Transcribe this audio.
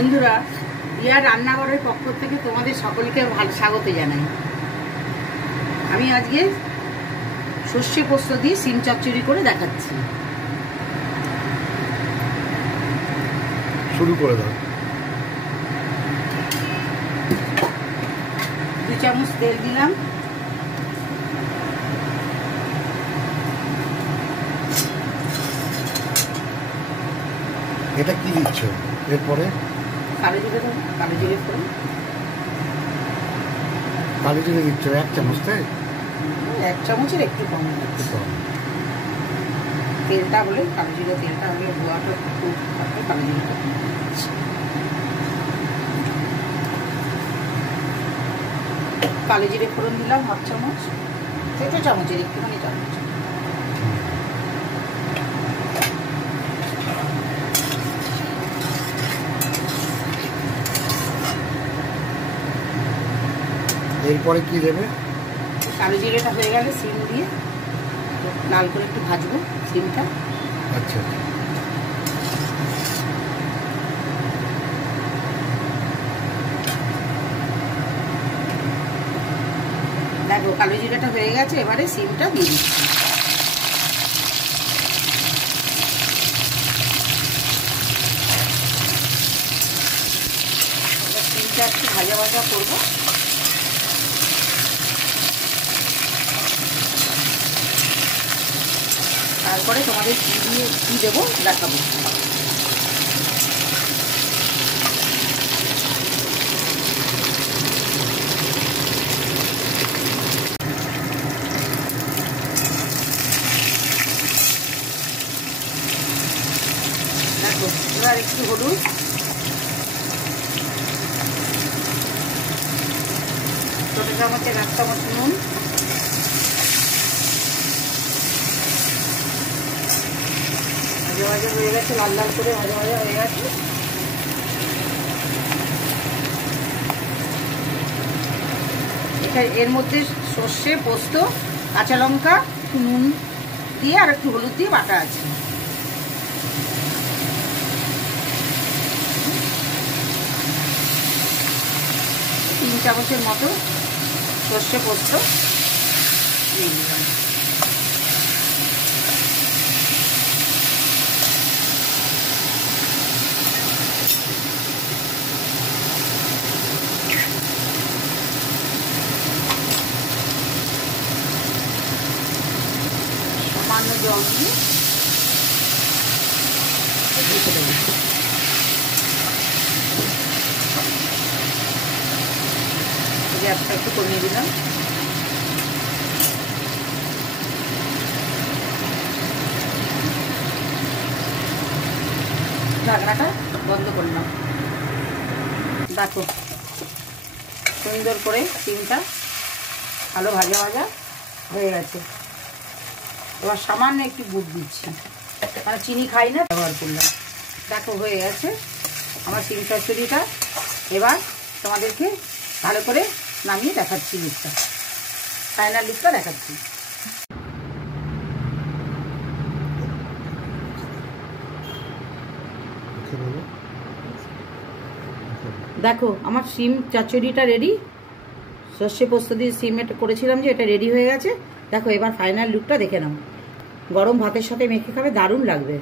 বন্ধুরা, রিয়ার রান্নাঘরের পক্ষ থেকে তোমাদের সকলকে ভালো স্বাগত জানাই। আমি আজকে সর্ষে পোস্ত দিয়ে সিম চচ্চড়ি করে দেখাচ্ছি। শুরু করে দাও। 2 চামচ তেল দিলাম, এটা কি দিচ্ছ? এরপরে কালো জিরে দেবো। কালো জিরে ফোড়ন, কালো জিরে দিচ্ছ 1 চামচ। তাই 1 চামচের একটু কম দিচ্ছি। তেলটা হলে কালো জিরে, তেলটা হলে ধোয়াটা খুব থাকবে। কালো জিরে কালো জিরে ফোড়ন দিলাম 1 চামচ, ছোটো চামচের একটুখানি চামচ। এরপরে কি দেবে? কালো জিরেটা হয়ে গেলে সিম দিয়ে লাল করে একটু ভাজবো সিমটা। আচ্ছা, দেখো কালো জিরাটা হয়ে গেছে, এবারে সিমটা দিয়ে দিচ্ছি। সিমটা একটু ভাজা ভাজা করবো। তারপরে তোমাদের কি দেবো দেখাবো। দেখো এবার একটু হলুদ, ছোটো চামচের 1 চামচ নুন, ভাজা ভাজা হয়ে গেছে, লাল লাল করে ভাজা ভাজা হয়ে গেছে। এর মধ্যে সর্ষে, পোস্ত, কাঁচা লঙ্কা, একটু নুন দিয়ে আর একটু হলুদ দিয়ে বাটা আছে। তিন চামচের মতো সর্ষে পোস্ত দিয়ে দিলাম। সামান্য জল দিয়ে ঢেকে দেবো। গ্যাসটা একটু কমিয়ে দিলাম। ঢাকনাটা বন্ধ করলাম। দেখো সুন্দর করে সিমটা ভালো ভাজা ভাজা হয়ে গেছে। এবার সামান্য একটু গুড় দিচ্ছি, মানে চিনি খাই না, ব্যবহার করলাম। দেখো হয়ে গেছে আমার সিম চচ্চড়িটা। এবার তোমাদেরকে ভালো করে নামিয়ে দেখাচ্ছি, লুকটা, ফাইনাল লুকটা দেখাচ্ছি। দেখো আমার সিম চচ্চড়িটা রেডি। সর্ষে পোস্ত দিয়ে সিম এটা করেছিলাম যে, এটা রেডি হয়ে গেছে। দেখো এবার ফাইনাল লুকটা দেখে নাও। গরম ভাতের সাথে মেখে খাবে, দারুণ লাগবে।